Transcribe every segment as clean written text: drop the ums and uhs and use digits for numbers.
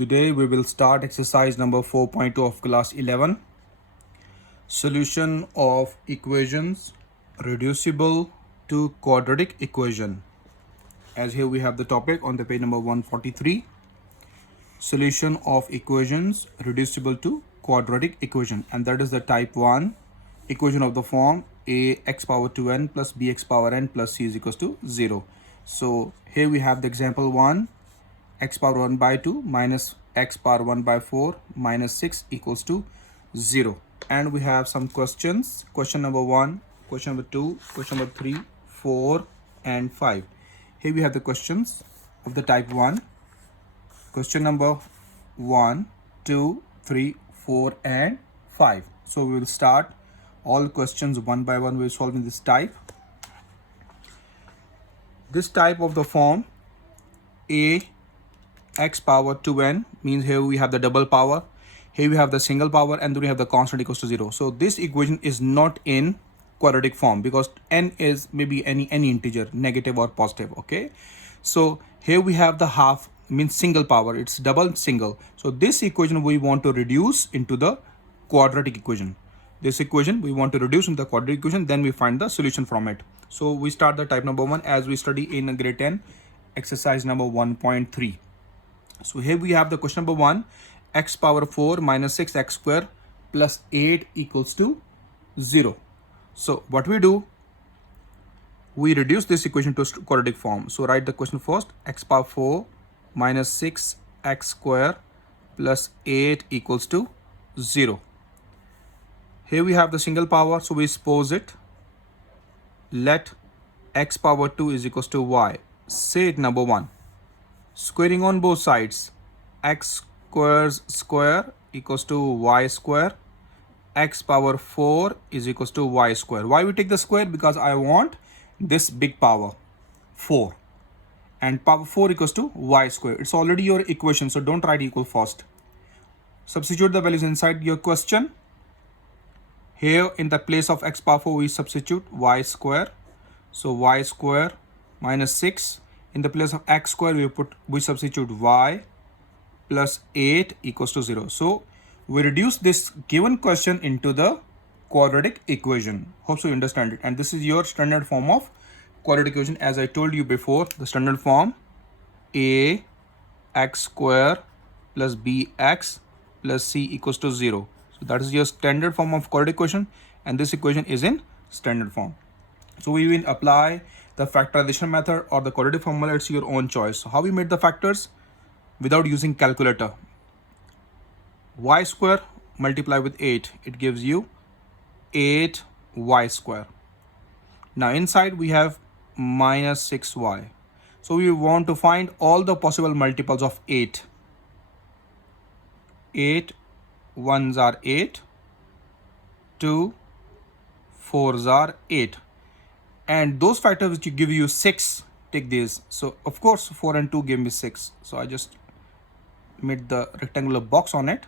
Today we will start exercise number 4.2 of class 11. Solution of equations reducible to quadratic equation. As here we have the topic on the page number 143. Solution of equations reducible to quadratic equation, and that is the type 1 equation of the form a x power 2n plus bx power n plus c is equals to 0. So here we have the example 1, x power 1 by 2 minus x power 1 by 4 minus 6 equals to 0. And we have some questions. Question number 1, question number 2, question number 3, 4 and 5. Here we have the questions of the type 1. Question number 1, 2, 3, 4 and 5. So we will start all questions one by one. We will solve in this type. This type of the form a x power 2n means here we have the double power, here we have the single power, and then we have the constant equals to 0. So this equation is not in quadratic form because n is maybe any integer, negative or positive. Okay, so here we have the half means single power, it's double single. So this equation we want to reduce into the quadratic equation. This equation we want to reduce into the quadratic equation, then we find the solution from it. So we start the type number 1 as we study in grade 10 exercise number 1.3. So here we have the question number 1, x power 4 minus 6x square plus 8 equals to 0. So what we do, we reduce this equation to quadratic form. So write the question first, x power 4 minus 6x square plus 8 equals to 0. Here we have the single power, so we suppose it. Let x power 2 is equals to y. Say it number 1. Squaring on both sides, x squares square equals to y square. X power 4 is equals to y square. Why we take the square? Because I want this big power 4, and power 4 equals to y square. It's already your equation, so don't write equal first. Substitute the values inside your question. Here in the place of x power 4 we substitute y square. So y square minus 6. In the place of x square we substitute y plus 8 equals to 0. So we reduce this given question into the quadratic equation. Hope so you understand it. And this is your standard form of quadratic equation. As I told you before, the standard form a x square plus bx plus c equals to 0. So that is your standard form of quadratic equation, and this equation is in standard form. So we will apply the factorization method or the quadratic formula. It's your own choice. So how we made the factors? Without using calculator. Y square multiply with 8, it gives you 8y square. Now inside we have minus 6y. So we want to find all the possible multiples of 8. 8 ones are 8, 2 fours are 8, and those factors which give you 6, take these. So of course 4 and 2 give me 6, so I just made the rectangular box on it.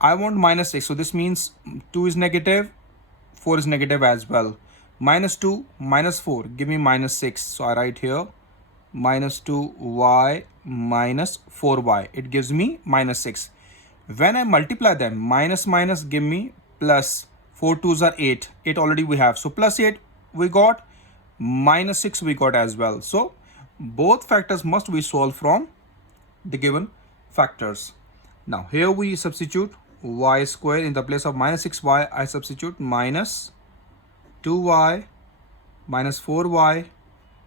I want minus 6, so this means 2 is negative, 4 is negative as well. Minus 2 minus 4 give me minus 6, so I write here minus 2y minus 4y, it gives me minus 6. When I multiply them, minus minus give me plus. 4 2s are 8, 8 already we have, so plus 8 we got, minus 6 we got as well. So both factors must be solved from the given factors. Now here we substitute y square. In the place of minus 6y I substitute minus 2y minus 4y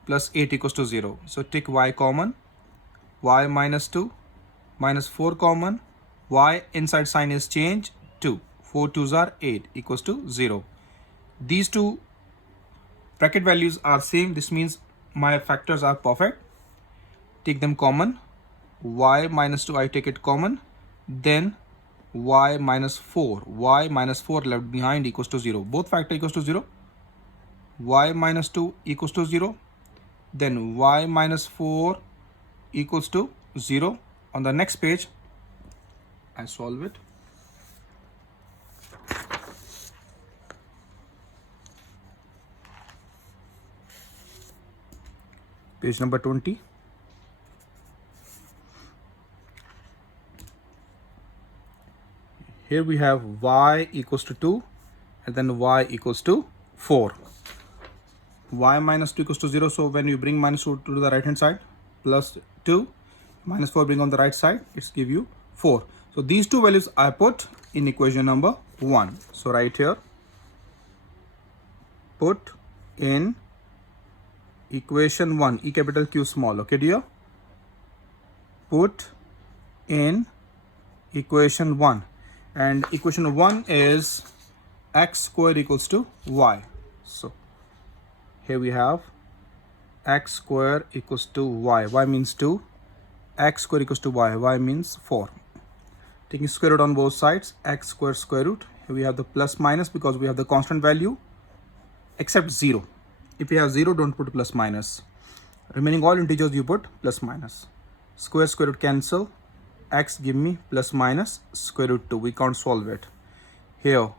plus 8 equals to 0. So take y common, y minus 2 minus 4 common, y inside sign is changed, 2, 4 2s are 8 equals to 0. These two bracket values are same, this means my factors are perfect. Take them common, y minus 2 I take it common, then y minus 4 left behind equals to 0. Both factor equals to 0. Y minus 2 equals to 0, then y minus 4 equals to 0. On the next page I solve it. Page number 20. here we have y equals to 2 and then y equals to 4. Y minus 2 equals to 0. So when you bring minus 2 to the right hand side, plus 2 minus 4 bring on the right side, it's give you 4. So these two values I put in equation number 1. So right here, put in equation 1, E capital Q small. Okay dear, put in equation 1, and equation 1 is x square equals to y. So here we have x square equals to y. Y means 2, x square equals to y. Y means 4. Taking square root on both sides, x square square root. Here we have the plus minus because we have the constant value except 0. If you have 0, don't put plus minus. Remaining all integers you put plus minus. Square square root cancel. X give me plus minus square root 2. We can't solve it. Here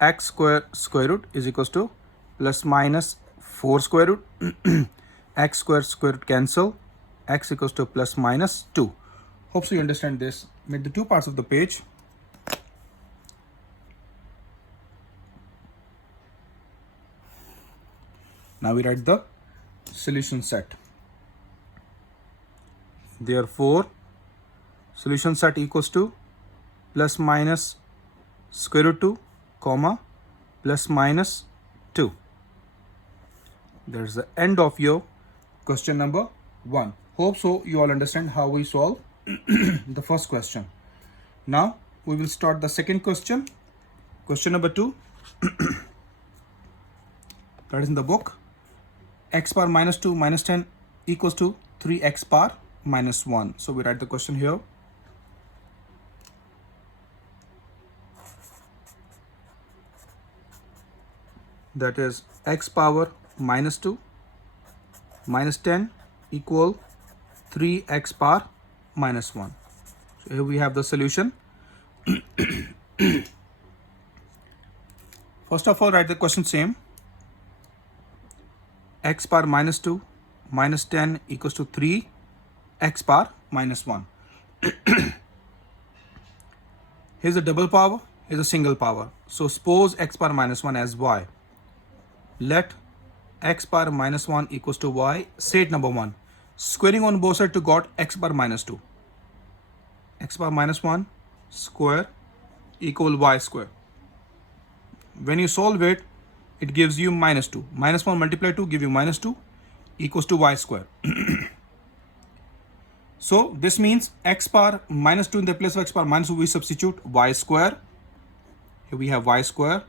x square square root is equals to plus minus 4 square root. X square square root cancel. X equals to plus minus 2. Hope so you understand this. Made the two parts of the page. Now we write the solution set. Therefore, solution set equals to plus minus square root 2, comma, plus minus 2. There's the end of your question number 1. Hope so you all understand how we solve the first question. Now we will start the second question. Question number 2. That is in the book. X power minus 2 minus 10 equals to 3x power minus 1. So we write the question here. That is x power minus 2 minus 10 equal 3x power minus 1. So here we have the solution. First of all, write the question same. X power minus 2 minus 10 equals to 3 x power minus 1. Here's a double power, here's a single power. So suppose x power minus 1 as y. Let x power minus 1 equals to y. State number 1. Squaring on both sides to got x power minus 2. X power minus 1 square equal y square. When you solve it, it gives you minus 2. Minus 1 multiplied 2 give you minus 2 equals to y square. So this means x power minus 2 in the place of x power minus 2 we substitute y square. Here we have y square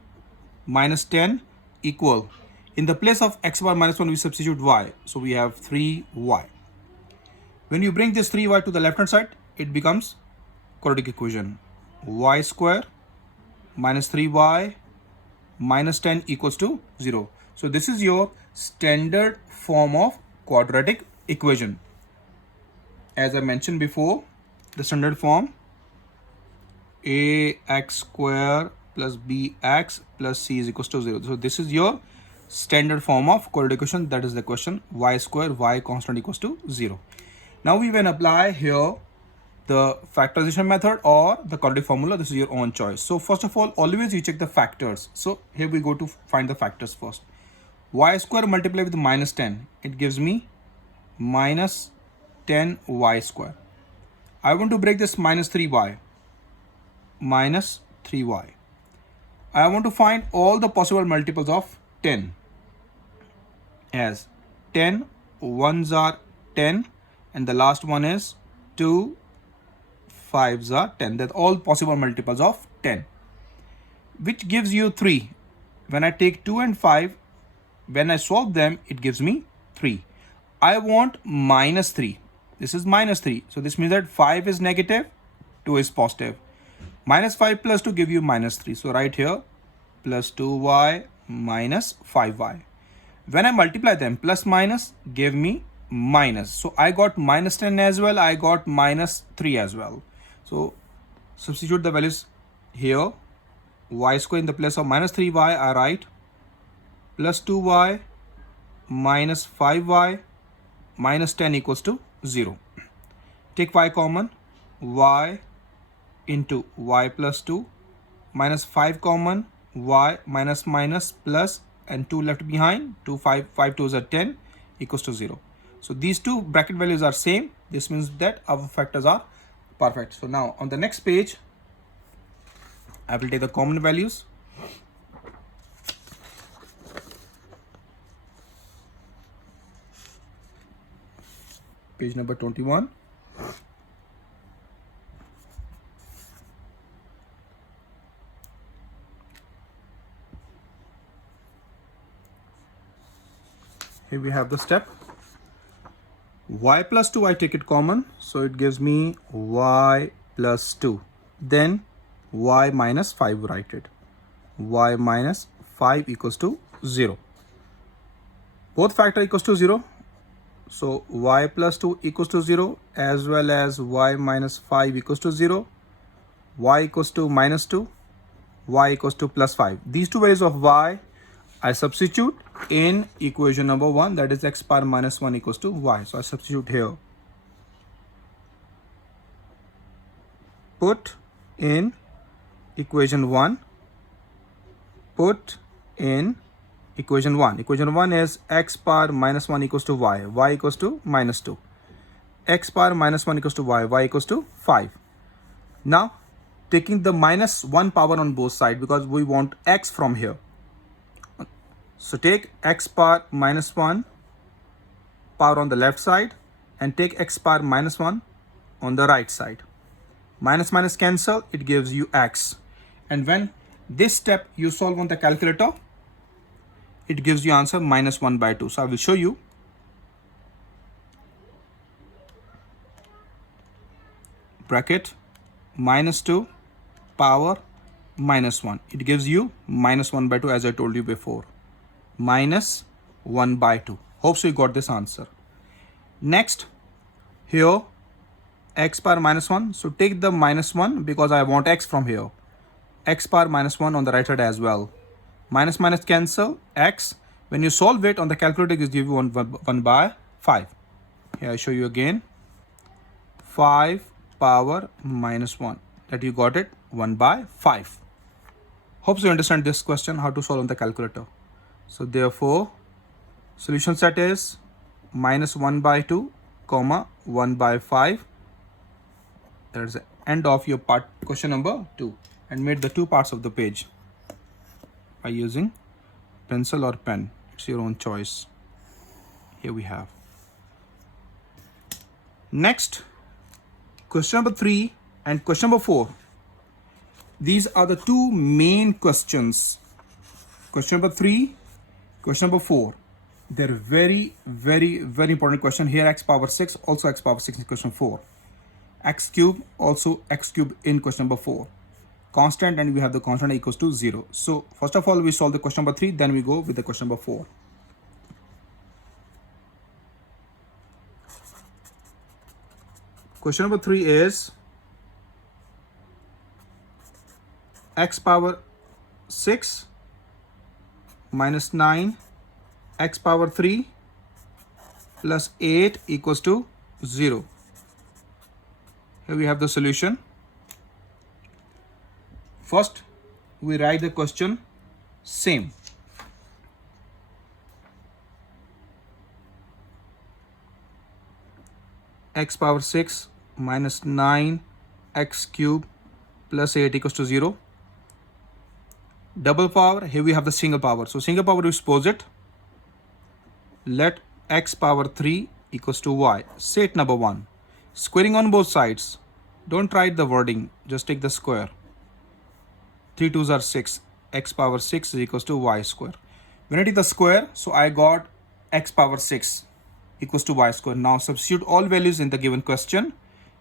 minus 10 equal. In the place of x power minus 1 we substitute y. So we have 3y. When you bring this 3y to the left hand side, it becomes quadratic equation. Y square minus 3y minus 10 equals to 0. So this is your standard form of quadratic equation. As I mentioned before, the standard form ax square plus bx plus c is equals to 0. So this is your standard form of quadratic equation. That is the question. Y square y constant equals to 0. Now we can apply here the factorization method or the quadratic formula. This is your own choice. So first of all, always you check the factors. So here we go to find the factors first. Y square multiplied with minus 10, it gives me minus 10y square. I want to break this minus 3y. Minus 3y. I want to find all the possible multiples of 10. As 10 ones are 10 and the last one is 2 5s are 10. That's all possible multiples of 10, which gives you 3. When I take 2 and 5, when I solve them, it gives me 3. I want minus 3. This is minus 3. So this means that 5 is negative, 2 is positive. Minus 5 plus 2 give you minus 3. So right here, plus 2y minus 5y. When I multiply them, plus minus give me minus. So I got minus 10 as well. I got minus 3 as well. So substitute the values here. Y square in the place of minus 3y, I write plus 2y minus 5y minus 10 equals to 0. Take y common. Y into y plus 2 minus 5 common, y minus minus plus, and 2 left behind, 2 5 5 2s are 10 equals to 0. So these two bracket values are same. This means that our factors are perfect. So now on the next page, I will take the common values. Page number 21. Here we have the step. Y plus 2, I take it common, so it gives me y plus 2. Then y minus 5, write it. Y minus 5 equals to 0. Both factor equals to 0. So y plus 2 equals to 0, as well as y minus 5 equals to 0, y equals to minus 2, y equals to plus 5. These two values of y I substitute in equation number 1, that is x power minus 1 equals to y. So I substitute here. Put in equation 1. Put in equation 1. Equation 1 is x power minus 1 equals to y. Y equals to minus 2. X power minus 1 equals to y. Y equals to 5. Now, taking the minus 1 power on both sides because we want x from here. So take x power minus 1 power on the left side and take x power minus 1 on the right side. Minus minus cancel, it gives you x. And when this step you solve on the calculator, it gives you answer minus 1 by 2. So I will show you. Bracket minus 2 power minus 1. It gives you minus 1 by 2 as I told you before. Minus 1 by 2. Hope so you got this answer. Next, here x power minus 1. So take the minus 1 because I want x from here. X power minus 1 on the right side as well. Minus minus cancel, x. When you solve it on the calculator, it gives you 1 by 5. Here I show you again. 5 power minus 1. That you got it, 1 by 5. Hope so you understand this question, how to solve on the calculator. So therefore, solution set is minus 1 by 2, comma 1 by 5. That is the end of your part question number 2, and made the two parts of the page by using pencil or pen. It's your own choice. Here we have. Next, question number 3 and question number 4. These are the two main questions. Question number 3, question number 4. They're very, very, very important question. Here x power 6, also x power 6 in question 4. X cube, also x cube in question number 4. Constant, and we have the constant equals to 0. So first of all, we solve the question number 3, then we go with the question number 4. Question number 3 is x power 6 minus 9 x power 3 plus 8 equals to 0. Here we have the solution. First, we write the question same. X power 6 minus 9 x cube plus 8 equals to 0. Double power, here we have the single power. So single power, we suppose it. Let x power 3 equals to y. Set number 1. Squaring on both sides. Don't write the wording, just take the square. 3 2s are 6. X power 6 is equals to y square. When I take the square, so I got x power 6 equals to y square. Now substitute all values in the given question.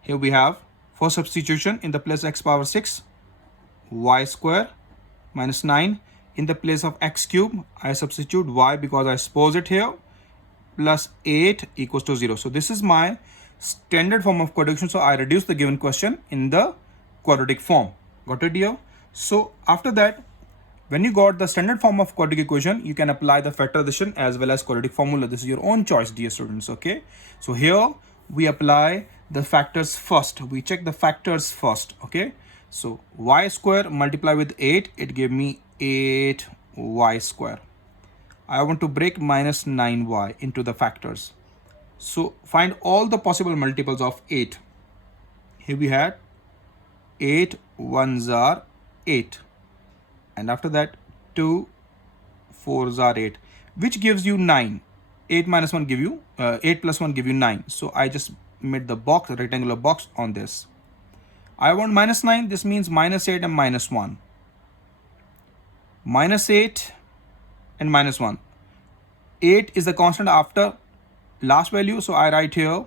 Here we have, for substitution, in the place x power 6, y square minus 9. In the place of x cube, I substitute y because I suppose it here, plus 8 equals to 0. So this is my standard form of quadratic equation. So I reduce the given question in the quadratic form. Got it here? So after that, when you got the standard form of quadratic equation, you can apply the factorization as well as quadratic formula. This is your own choice, dear students. Okay. So here we apply the factors first. We check the factors first. Okay. So y square multiply with 8, it gave me 8y square. I want to break minus 9y into the factors. So find all the possible multiples of 8. Here we had 8 ones are 8. And after that 2 4s are 8, which gives you 9. 8 minus 1 give you 8 plus 1 give you 9. So I just made the box, a rectangular box on this. I want minus 9. This means minus 8 and minus 1. Minus 8 and minus 1. 8 is the constant after last value. So I write here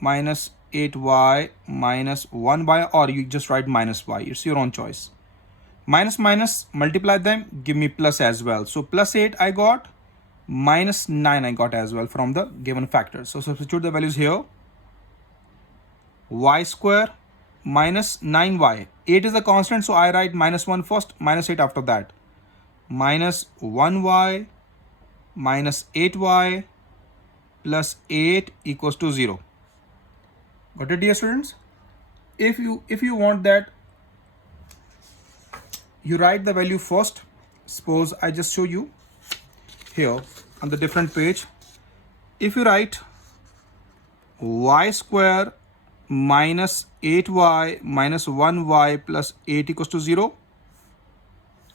minus 8y minus 1y, or you just write minus y. It's your own choice. Minus minus, multiply them, give me plus as well. So plus 8 I got, minus 9 I got as well from the given factors. So substitute the values here. Y square minus 9y. 8 is the constant, so I write minus 1 first, minus 8 after that. Minus 1y minus 8y plus 8 equals to 0. Got it, dear students? If you want that, you write the value first. Suppose I just show you here on the different page. If you write y square minus 8y minus 1y plus 8 equals to 0,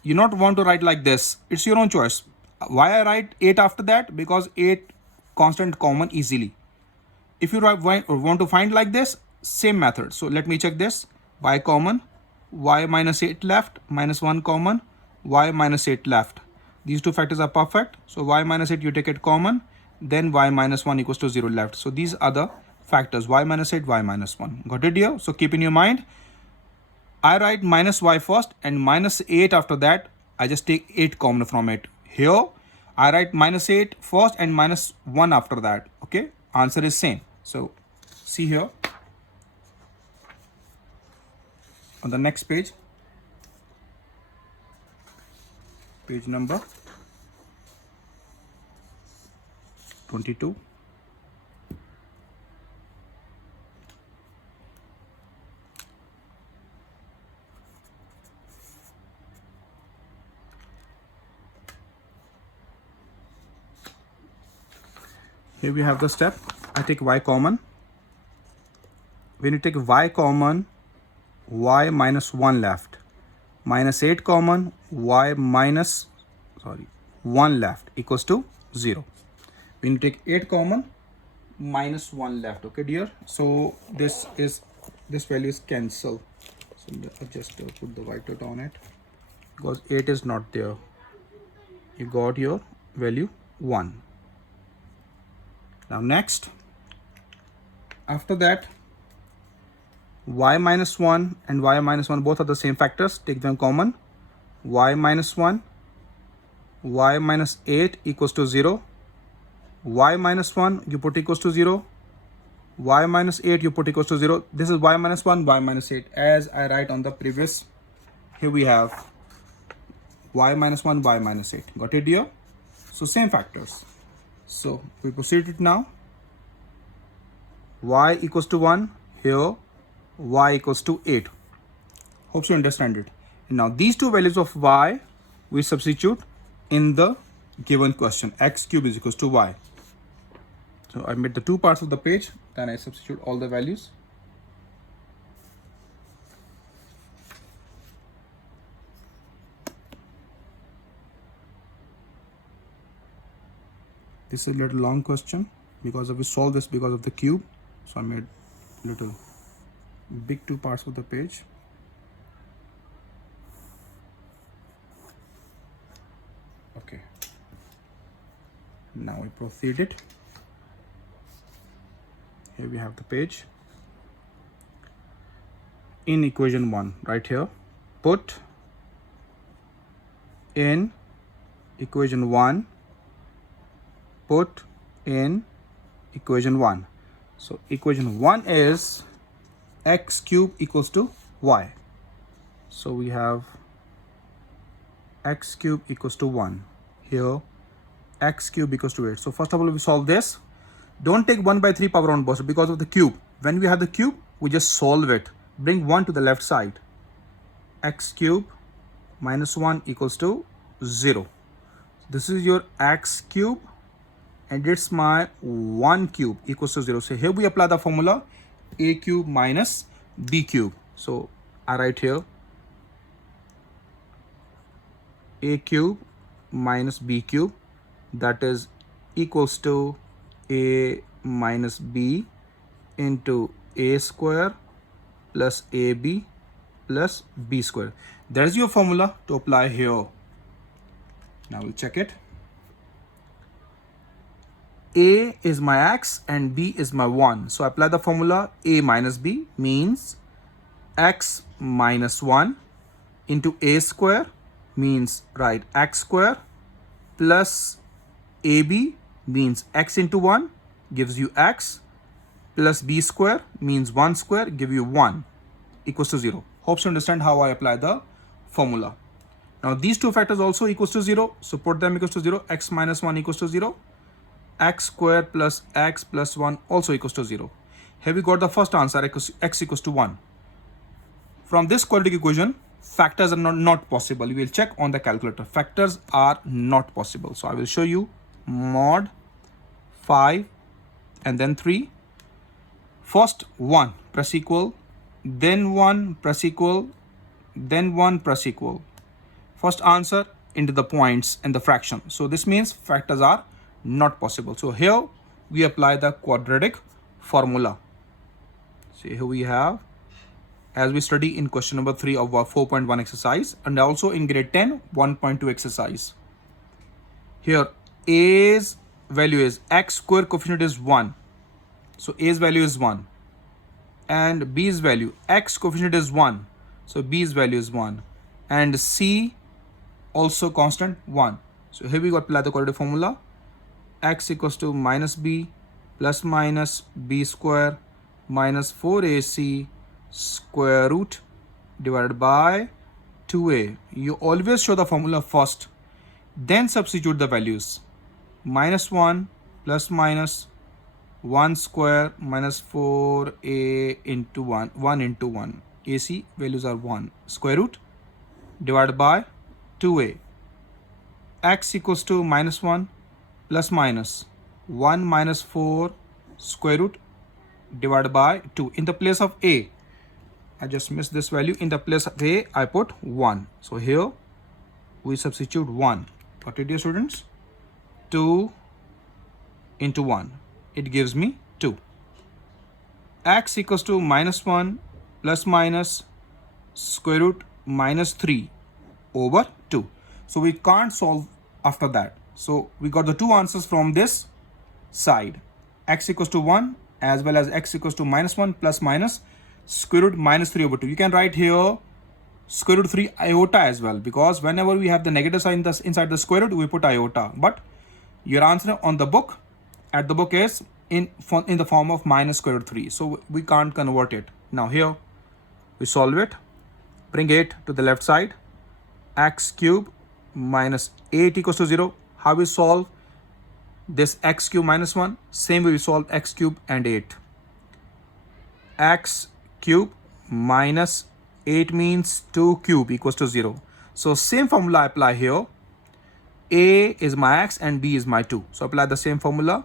you not want to write like this. It's your own choice. Why I write 8 after that? Because 8 constant common easily. If you want to find like this, same method. So let me check this. Y common, y minus 8 left, minus 1 common, y minus 8 left. These two factors are perfect. So y minus 8 you take it common, then y minus 1 equals to 0 left. So these are the factors, y minus 8, y minus 1. Got it here? So keep in your mind, I write minus y first and minus 8 after that. I just take 8 common from it. Here I write minus 8 first and minus 1 after that. Okay, answer is same. So see here on the next page, page number 22. Here we have the step. I take y common. When you take y common, y minus 1 left. Minus 8 common, y minus 1 left equals to 0. When you take 8 common, minus 1 left. Okay, dear? So this value is cancel. So I'll just put the white dot on it, because 8 is not there. You got your value 1. Now next, after that, y minus 1 and y minus 1 both are the same factors. Take them common. Y minus 1, y minus 8 equals to 0. Y minus 1 you put equals to 0. Y minus 8 you put equals to 0. This is y minus 1, y minus 8. As I write on the previous, here we have y minus 1, y minus 8. Got it here? So same factors. So we proceed it now. Y equals to 1. Here y equals to 8. Hope you understand it. And now these two values of y we substitute in the given question. X cube is equals to y. So I made the two parts of the page, then I substitute all the values. This is a little long question because we solve this because of the cube. So I made little big two parts of the page. Okay. Now we proceed it. Here we have the page. In equation 1, right here, put in equation 1, put in equation 1. So equation 1 is x cube equals to y. So we have x cube equals to 1. Here x cube equals to 8. So first of all, we solve this. Don't take 1 by 3 power on both because of the cube. When we have the cube, we just solve it. Bring 1 to the left side. x cube minus 1 equals to 0. This is your x cube and it's my 1 cube equals to 0. So here we apply the formula a cube minus b cube. So I write here a cube minus b cube, that is equals to a minus b into a square plus ab plus b square. That is your formula to apply here. Now we'll check it. A is my x and b is my 1. So I apply the formula a minus b means x minus 1 into a square means right x square plus ab means x into 1 gives you x plus b square means 1 square give you 1 equals to 0. Hope you understand how I apply the formula. Now these two factors also equals to 0. So put them equals to 0. X minus 1 equals to 0. X square plus x plus 1 also equals to 0. Here we got the first answer x equals to 1. From this quadratic equation, factors are not possible. We will check on the calculator. Factors are not possible. So I will show you mod 5 and then 3. First 1 press equal, then 1 press equal, then 1 press equal. First answer into the points and the fraction. So this means factors are not possible. So here we apply the quadratic formula. So here we have, as we study in question number 3 of our 4.1 exercise and also in grade 10 1.2 exercise. Here A's value is x square coefficient is 1. So A's value is 1 and B's value x coefficient is 1. So B's value is 1 and C also constant 1. So here we got apply the quadratic formula. X equals to minus b plus minus b square minus 4ac square root divided by 2a. You always show the formula first, then substitute the values. Minus 1 plus minus 1 square minus 4a into 1 into 1. AC values are 1. Square root divided by 2a. X equals to minus 1 plus minus 1 minus 4 square root divided by 2. In the place of a, I just missed this value. In the place of a, I put 1. So here we substitute 1. What did you students? 2 into 1. It gives me 2. X equals to minus 1 plus minus square root minus 3 over 2. So we can't solve after that. So we got the two answers from this side. X equals to 1 as well as x equals to minus 1 plus minus square root minus 3 over 2. You can write here square root 3 iota as well, because whenever we have the negative sign inside the square root, we put iota. But your answer on the book, at the book is in the form of minus square root 3. So we can't convert it. Now here we solve it. Bring it to the left side. X cube minus 8 equals to 0. How we solve this x cube minus 1? Same way we solve x cube and 8. X cube minus 8 means 2 cube equals to 0. So same formula I apply here. A is my x and b is my 2. So apply the same formula.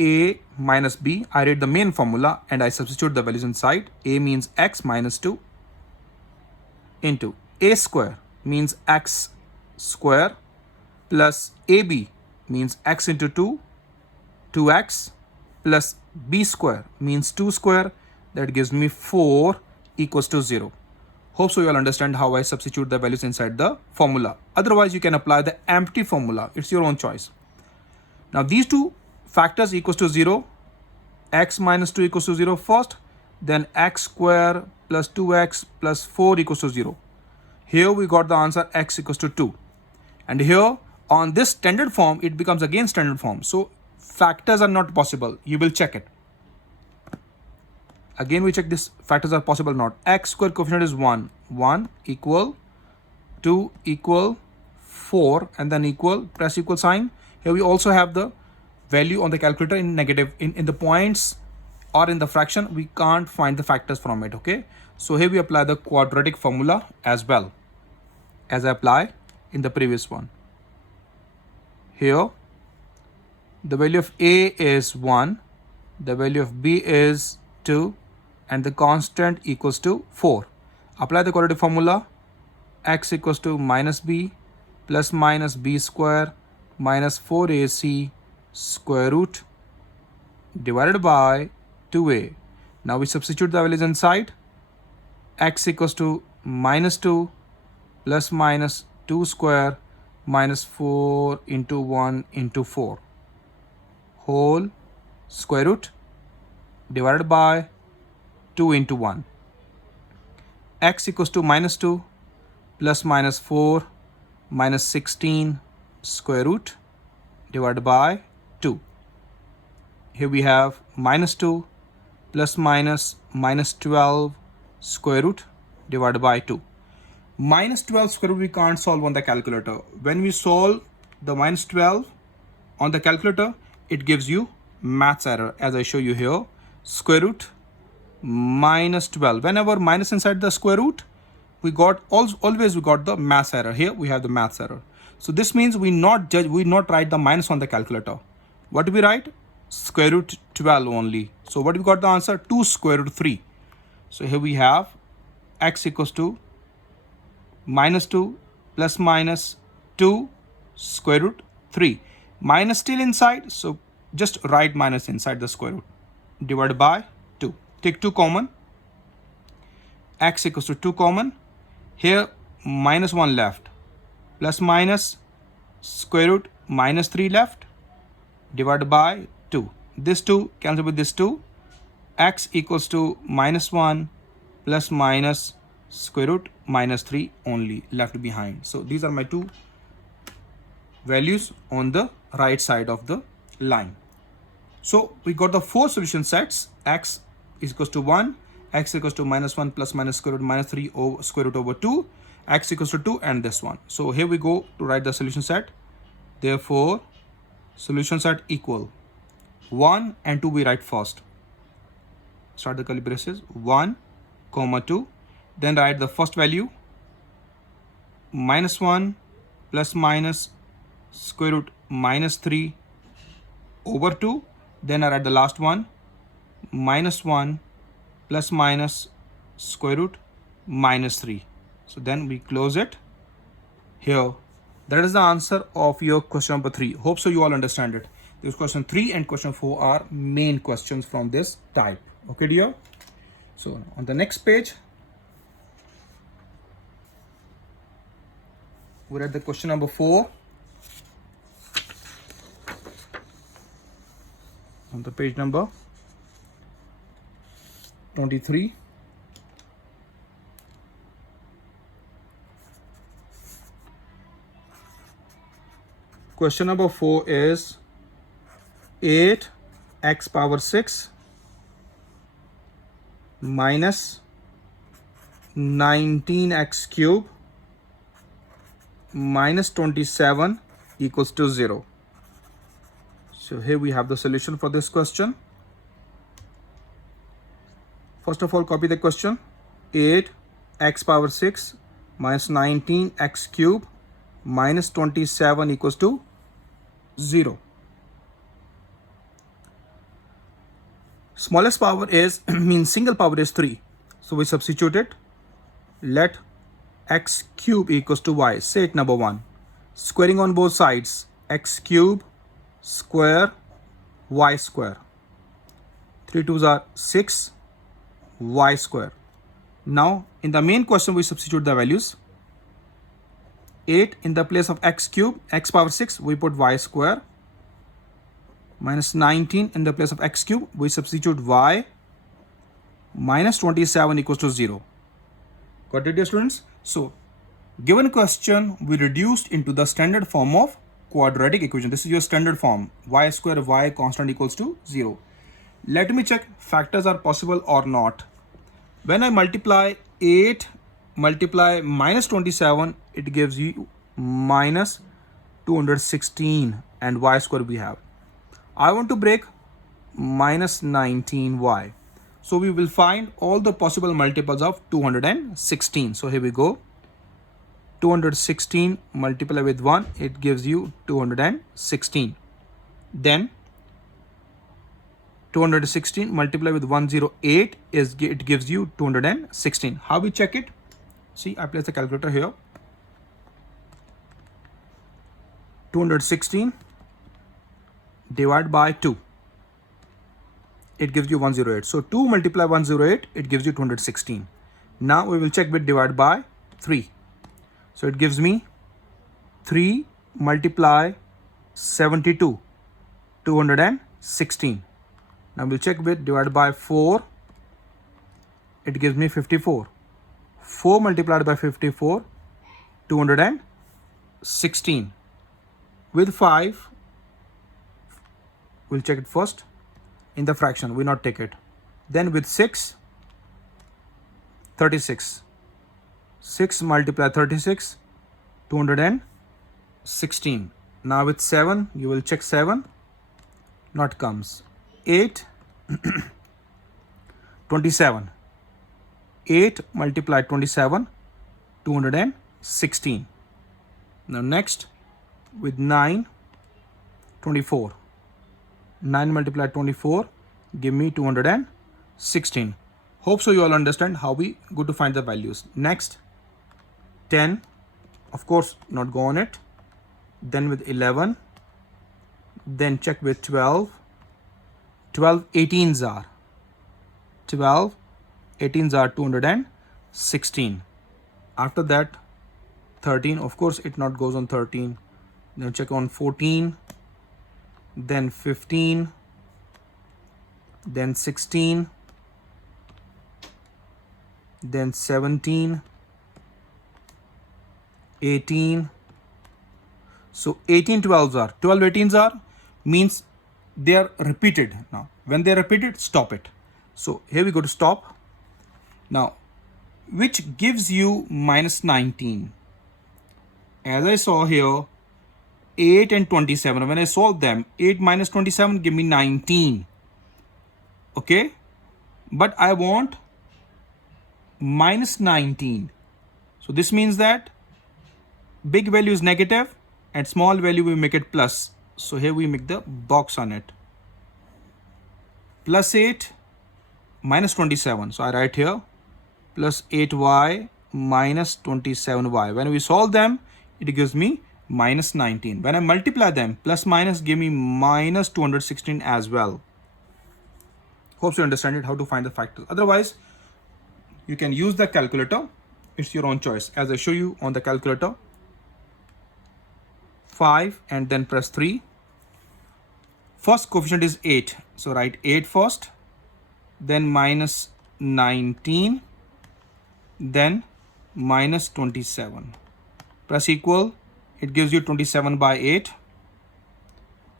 A minus b. I read the main formula and I substitute the values inside. A means x minus 2 into a square means x square plus ab means x into 2, 2x plus b square means 2 square, that gives me 4 equals to 0. Hope so you all understand how I substitute the values inside the formula. Otherwise you can apply the empty formula. It's your own choice. Now these two factors equals to 0. X minus 2 equals to 0 first, then x square plus 2x plus 4 equals to 0. Here we got the answer x equals to 2. And here on this standard form, it becomes again standard form. So factors are not possible. You will check it. Again we check this factors are possible or not. X square coefficient is 1. 1 equal 2 equal 4 and then equal, press equal sign. Here we also have the value on the calculator in negative in the points or in the fraction, we can't find the factors from it, okay? So here we apply the quadratic formula as well as I apply in the previous one. Here, the value of A is 1, the value of B is 2, and the constant equals to 4. Apply the quadratic formula. X equals to minus B plus minus B square minus 4AC square root divided by 2A. Now we substitute the values inside. X equals to minus 2 plus minus 2 square minus 4 into 1 into 4 whole square root divided by 2 into 1. X equals to minus 2 plus minus 4 minus 16 square root divided by 2. Here we have minus 2 plus minus minus 12 square root divided by 2. Minus 12 square root we can't solve on the calculator. When we solve the minus 12 on the calculator, it gives you maths error, as I show you here. Square root minus 12. Whenever minus inside the square root, we got always we got the maths error. Here we have the maths error. So this means we not write the minus on the calculator. What do we write? Square root 12 only. So what we got the answer? 2 square root 3. So here we have x equals to minus 2 plus minus 2 square root 3. Minus still inside, so just write minus inside the square root divided by 2. Take 2 common. X equals to 2 common. Here minus 1 left. Plus minus square root minus 3 left divided by 2. This 2 cancel with this 2. X equals to minus 1 plus minus square root minus 3 only left behind. So these are my two values on the right side of the line. So we got the 4 solution sets. X is equals to 1, x equals to minus 1 plus minus square root minus 3 over square root over 2, x equals to 2, and this one. So here we go to write the solution set. Therefore, solution set equal 1 and 2 we write first. Start the curly braces, 1, comma 2. Then write the first value, minus 1 plus minus square root minus 3 over 2. Then I write the last one, minus 1 plus minus square root minus 3. So then we close it here. That is the answer of your question number 3. Hope so you all understand it. This question 3 and question 4 are main questions from this type. Okay, dear? So on the next page, we read the question number 4. On the page number 23. Question number 4 is 8x power 6 minus 19x cube minus 27 equals to 0. So here we have the solution for this question. First of all, copy the question. 8x power 6 minus 19x cube minus 27 equals to 0. Smallest power is means single power is 3. So we substitute it. Let x cube equals to y. Say it number 1. Squaring on both sides. X cube square y square. 3 2s are 6 y square. Now in the main question we substitute the values. 8 in the place of x cube, x power 6 we put y square, minus 19 in the place of x cube we substitute y, minus 27 equals to 0. Got it, dear students? So given question we reduced into the standard form of quadratic equation. This is your standard form, y square y constant equals to 0. Let me check factors are possible or not. When I multiply 8 multiply minus 27, it gives you minus 216 and y square we have. I want to break minus 19y. So we will find all the possible multiples of 216. So here we go. 216 multiply with 1, it gives you 216. Then 216 multiply with 108 it gives you 216. How we check it? See, I place the calculator here. 216 divided by 2, it gives you 108. So 2 multiply 108, it gives you 216. Now we will check with divide by 3. So it gives me 3 multiply 72, 216. Now we'll check with divide by 4. It gives me 54. 4 multiplied by 54, 216. With 5, we'll check it first. In the fraction, we not take it. Then with 6, 36. 6 multiply 36, 216. Now with 7, you will check 7, not comes. 8, 27. 8 multiply 27, 216. Now next with 9, 24. 9 multiply 24, give me 216. Hope so you all understand how we go to find the values. Next 10, of course not go on it. Then with 11, then check with 12. 12 18s are 12 18s are 216. After that 13, of course it not goes on 13. Then check on 14, then 15, then 16, then 17, 18. So 18 12s are 12 18s are means they are repeated. Now when they are repeated, stop it. So here we go to stop. Now which gives you minus 19? As I saw here, 8 and 27. When I solve them, 8 minus 27 give me 19. Okay, but I want minus 19. So this means that big value is negative and small value we make it plus. So here we make the box on it. Plus 8 minus 27. So I write here plus 8y minus 27y. When we solve them, it gives me minus 19. When I multiply them, plus minus give me minus 216 as well. Hope you understand it, how to find the factors. Otherwise, you can use the calculator. It's your own choice. As I show you on the calculator, 5 and then press 3. First coefficient is 8. So write 8 first, then minus 19, then minus 27. Press equal. It gives you 27 by 8.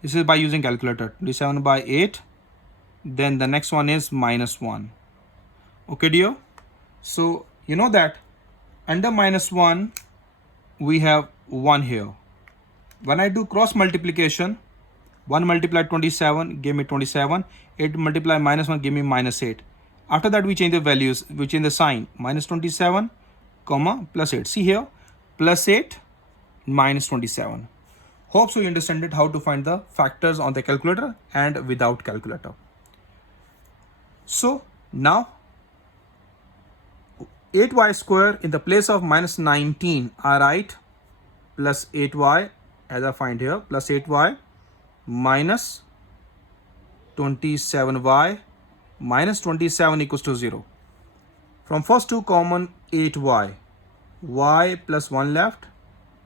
This is by using calculator. 27 by 8. Then the next one is minus 1. Okay, dear. So you know that under minus 1, we have 1 here. When I do cross multiplication, 1 multiplied 27 gave me 27. 8 multiplied minus 1 gave me minus 8. After that, we change the values. We change the sign. Minus 27, comma, plus 8. See here, plus 8, minus 27. Hope so you understand it, how to find the factors on the calculator and without calculator. So now 8y square in the place of minus 19, I write plus 8y as I find here, plus 8y minus 27y minus 27 equals to 0. From first two common 8y, y plus 1 left,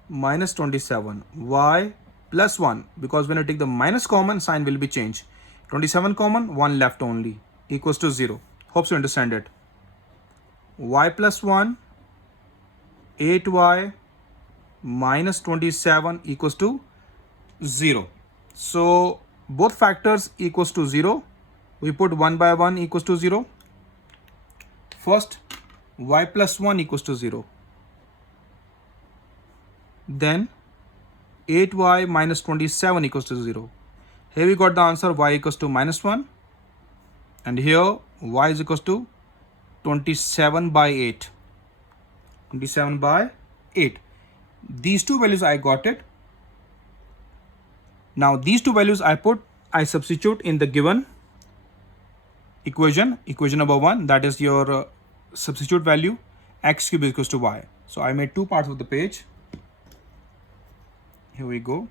minus 27, y plus 1, because when I take the minus common, sign will be changed. 27 common, 1 left only, equals to 0. Hope you understand it. Y plus 1, 8y minus 27 equals to 0. So both factors equals to 0. We put 1 by 1 equals to 0. First, y plus 1 equals to 0. Then 8y minus 27 equals to 0. Here we got the answer, y equals to minus 1. and here y is equals to 27 by 8. 27 by 8. These two values I got it. Now these two values I substitute in the given equation number 1, that is your substitute value, x cube is equals to y. So I made two parts of the page. Here we go.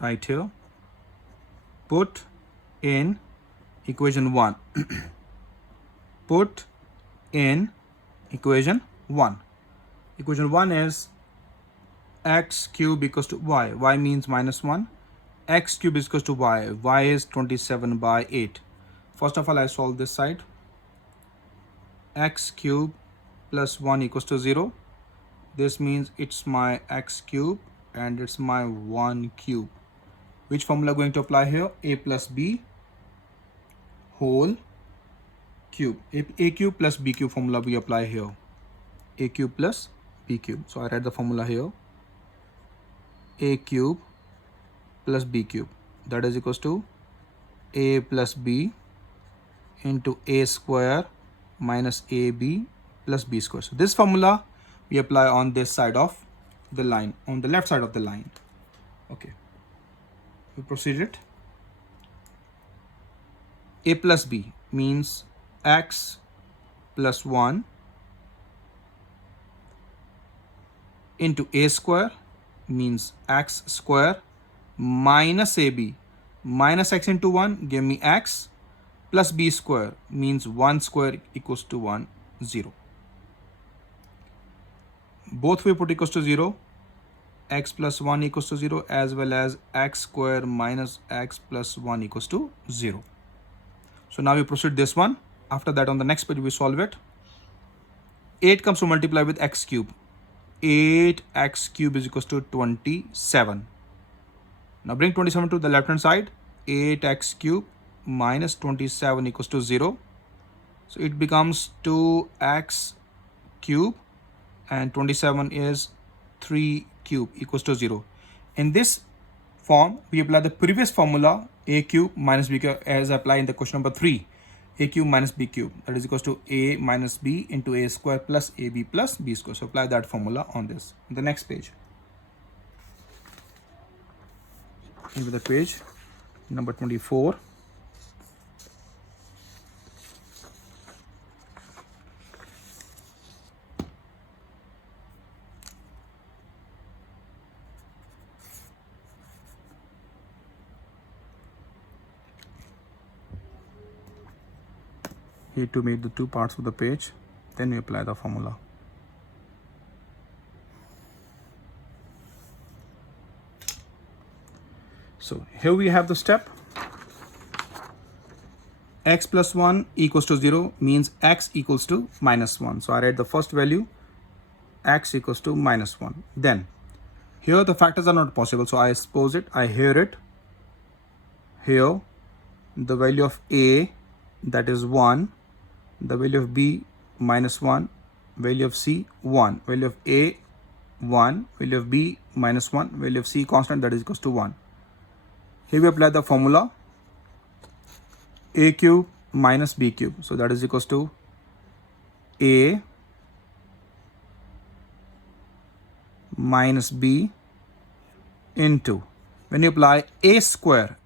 Right here, put in equation 1. Put in equation 1. Equation 1 is x cube equals to y. Y means minus 1. X cube is equals to y. Y is 27 by 8. First of all, I solve this side. X cube plus 1 equals to 0. This means it's my x cube and it's my 1 cube. Which formula going to apply here? A plus b whole cube. A cube plus b cube formula we apply here. A cube plus b cube. So I write the formula here. A cube plus b cube, that is equals to a plus b into a square minus ab plus b square. So this formula we apply on this side of the line, on the left side of the line. Okay, we proceed it. A plus b means x plus 1 into a square means x square minus ab, minus x into 1 give me x, plus b square means 1 square equals to 1, 0. Both we put equals to 0, x plus 1 equals to 0, as well as x square minus x plus 1 equals to 0. So now we proceed this one. After that, on the next page we solve it. 8 comes to multiply with x cube. 8x cube is equals to 27. Now bring 27 to the left hand side. 8x cube minus 27 equals to 0. So it becomes 2x cube and 27 is 3 cube equals to 0. In this form, we apply the previous formula a cube minus b cube as applied in the question number 3. A cube minus b cube, that is equals to a minus b into a square plus ab plus b square. So apply that formula on this. The next page. Into the page number 24. Here to make the two parts of the page, then we apply the formula. So here we have the step. X plus 1 equals to 0 means x equals to minus 1. So I write the first value, x equals to minus 1. Then here the factors are not possible, so I suppose it, I hear it. Here the value of a, that is 1, the value of b minus 1, value of c 1, value of a 1, value of b minus 1, value of c constant, that is equals to 1. Here we apply the formula a cube minus b cube, so that is equals to a minus b into, when you apply a square,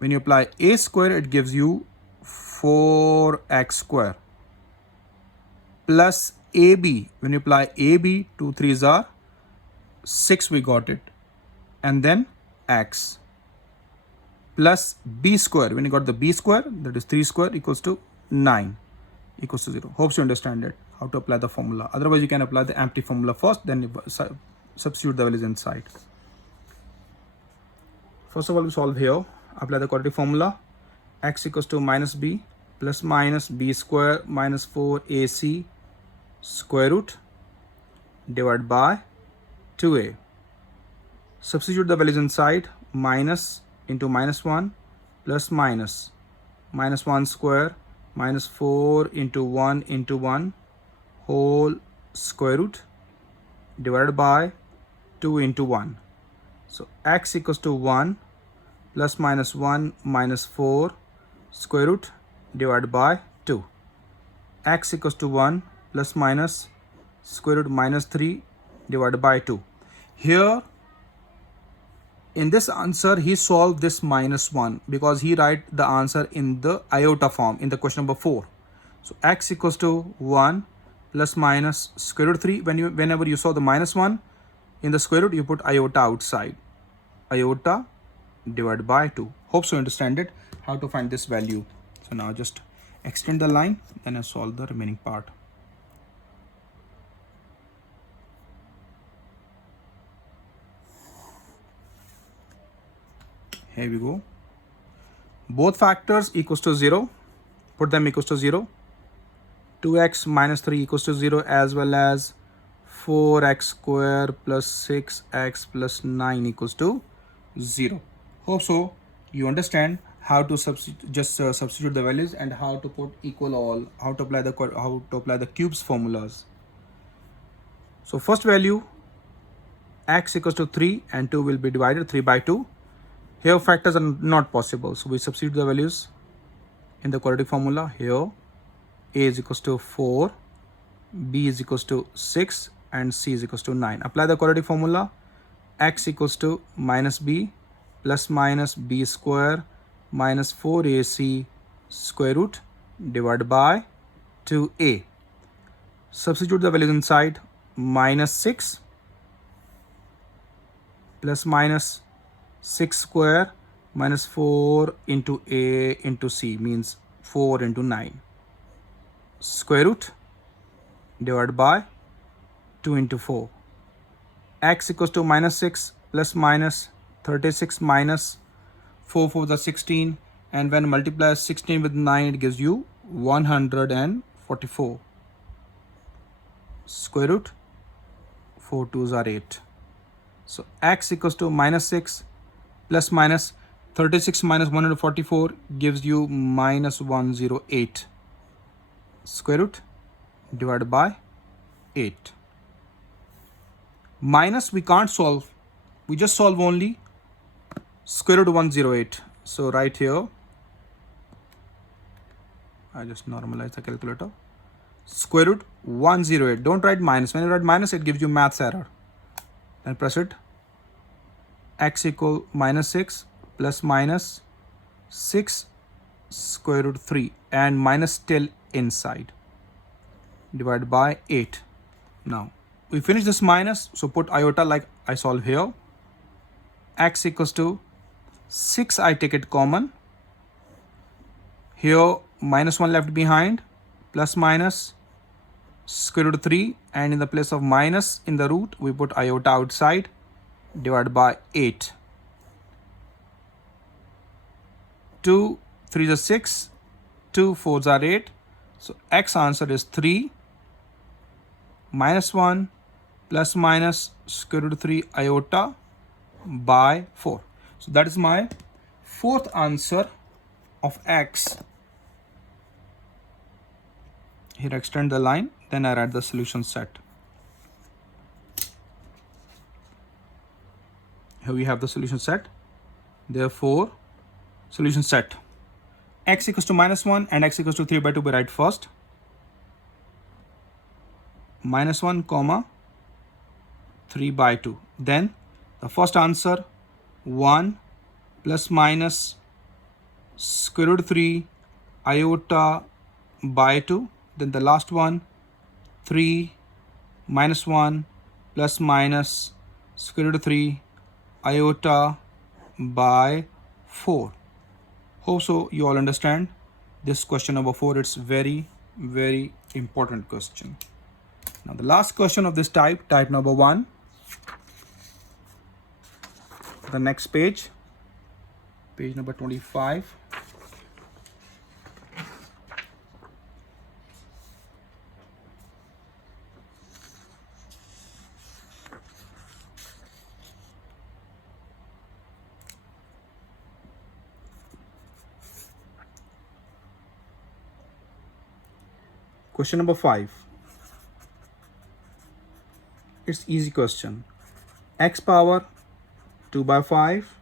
it gives you 4x square plus ab, when you apply ab, 2 3s are 6, we got it, and then x plus b square, when you got the b square, that is 3 square equals to 9 equals to 0. Hope you understand it, how to apply the formula. Otherwise you can apply the empty formula first, then you substitute the values inside. First of all, we solve here. Apply the quadratic formula. X equals to minus b plus minus b square minus 4ac square root divided by 2a. Substitute the values inside. Minus into minus 1 plus minus 1 square minus 4 into 1 whole square root divided by 2 into 1. So x equals to 1 plus minus 1 minus 4 square root divided by 2. X equals to 1 plus minus square root minus 3 divided by 2. Here in this answer he solved this minus 1 because he write the answer in the iota form in the question number 4. So x equals to 1 plus minus square root 3. Whenever you saw the minus 1 in the square root, you put iota outside. Iota divided by 2. Hope so you understand it, how to find this value. So now just extend the line, then I solve the remaining part. Here we go. Both factors equals to 0. Put them equals to 0. 2x minus 3 equals to 0, as well as 4x square plus 6x plus 9 equals to 0. Hope so you understand how to substitute the values and how to put equal all, how to apply the cubes formulas. So first value, x equals to 3 and 2 will be divided 3 by 2. Here factors are not possible, so we substitute the values in the quadratic formula. Here a is equals to 4, b is equals to 6 and c is equals to 9. Apply the quadratic formula. X equals to minus b plus minus b square minus 4ac square root divided by 2a. Substitute the values inside. Minus 6 plus minus 6 square minus 4 into a into c means 4 into 9 square root divided by 2 into 4. X equals to minus 6 plus minus 36 minus 4 for the 16, and when multiply 16 with 9 it gives you 144 square root 4 2s are 8. So x equals to minus 6 plus minus 36 minus 144 gives you minus 108 square root divided by 8. Minus we can't solve, we just solve only square root 108. So right here I just normalize the calculator. Square root 108. Don't write minus. When you write minus, it gives you maths error. Then press it. X equal minus 6 plus minus 6 square root 3 and minus still inside divided by 8. Now we finish this minus, so put iota like I solve here. X equals to 6, I take it common. Here minus 1 left behind, plus minus square root 3, and in the place of minus in the root we put iota outside divided by 8. 2 3s are 6, 2 4s are 8. So x answer is 3 minus 1 plus minus square root 3 iota by 4. So that is my fourth answer of x. Here extend the line, then I write the solution set. Here we have the solution set. Therefore, solution set. X equals to minus 1 and x equals to 3 by 2 we write first. Minus 1 comma 3 by 2. Then the first answer 1 plus minus square root 3 iota by 2. Then the last one 3 minus 1 plus minus square root 3 iota by 4. Hope so you all understand this question number 4. It's very important question. Now the last question of this type number 1. The next page number 25. Question number 5. It's easy question. X power 2 by 5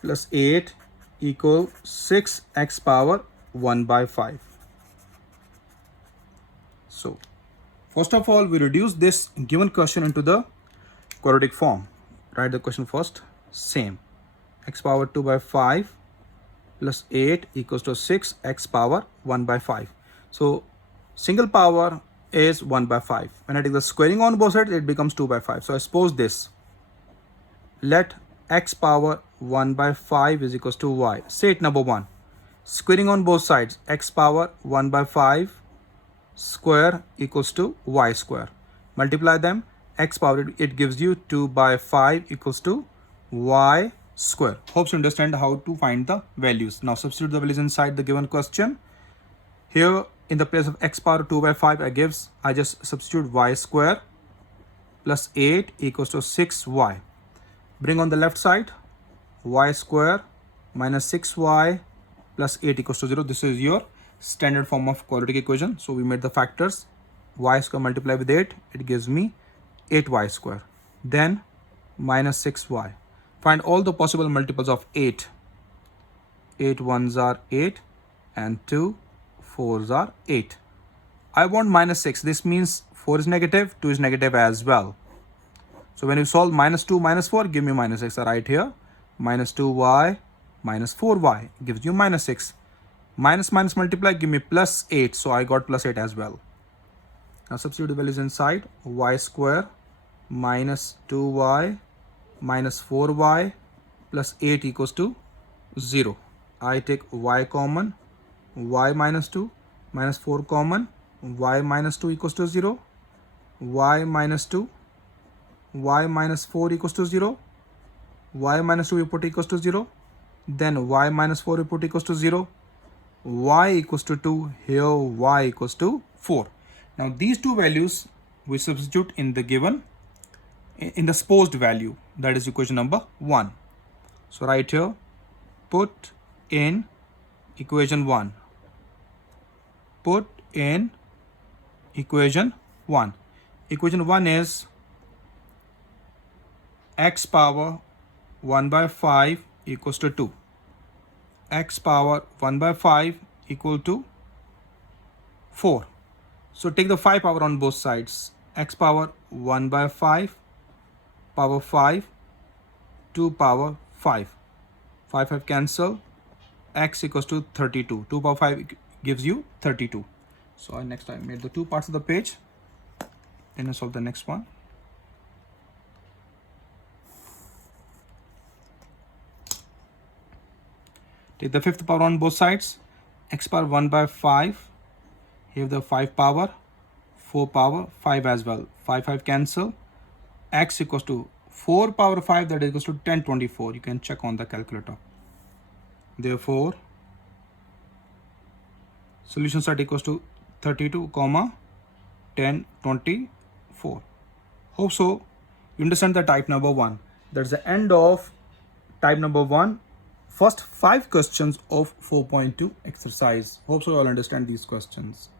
plus 8 equal 6x power 1 by 5. So first of all, we reduce this given question into the quadratic form. Write the question first. Same. X power 2 by 5 plus 8 equals to 6x power 1 by 5. So single power is 1 by 5. When I take the squaring on both sides, it becomes 2 by 5. So I suppose this. Let x power 1 by 5 is equals to y. Say it number 1. Squaring on both sides, x power 1 by 5 square equals to y square. Multiply them, x power, it gives you 2 by 5 equals to y square. Hope you understand how to find the values. Now substitute the values inside the given question. Here in the place of x power 2 by 5, I just substitute y square plus 8 equals to 6y. Bring on the left side, y square minus 6y plus 8 equals to 0. This is your standard form of quadratic equation. So we made the factors. Y square multiplied with 8, it gives me 8y square. Then minus 6y. Find all the possible multiples of 8. 8 ones are 8 and 2 4s are 8. I want minus 6. This means 4 is negative, 2 is negative as well. So when you solve minus 2 minus 4, give me minus 6. I write here minus 2y minus 4y gives you minus 6. Minus minus multiply, give me plus 8. So I got plus 8 as well. Now substitute the values inside. Y square minus 2y minus 4y plus 8 equals to 0. I take y common, y minus 2 minus 4 common, y minus 2 equals to 0, y minus 2, y minus 4 equals to 0, y minus 2 you put equals to 0, then y minus 4 you put equals to 0, y equals to 2, here y equals to 4. Now these two values we substitute in the given, in the supposed value, that is equation number 1. So right here, put in equation 1. Put in equation 1. Equation 1 is x power 1 by 5 equals to 2. X power 1 by 5 equal to 4. So take the 5 power on both sides. X power 1 by 5 power 5, 2 power 5. 5 have cancel. X equals to 32. 2 power 5 gives you 32. So next I made the two parts of the page. Then I solve the next one. Take the fifth power on both sides. X power 1 by 5. Here the 5 power, 4 power, 5 as well. 5 cancel. X equals to 4 power 5, that is equals to 1024. You can check on the calculator. Therefore, solution set equals to 32, 1024. Hope so you understand the type number 1. That's the end of type number 1. First 5 questions of 4.2 exercise. Hope so you all understand these questions.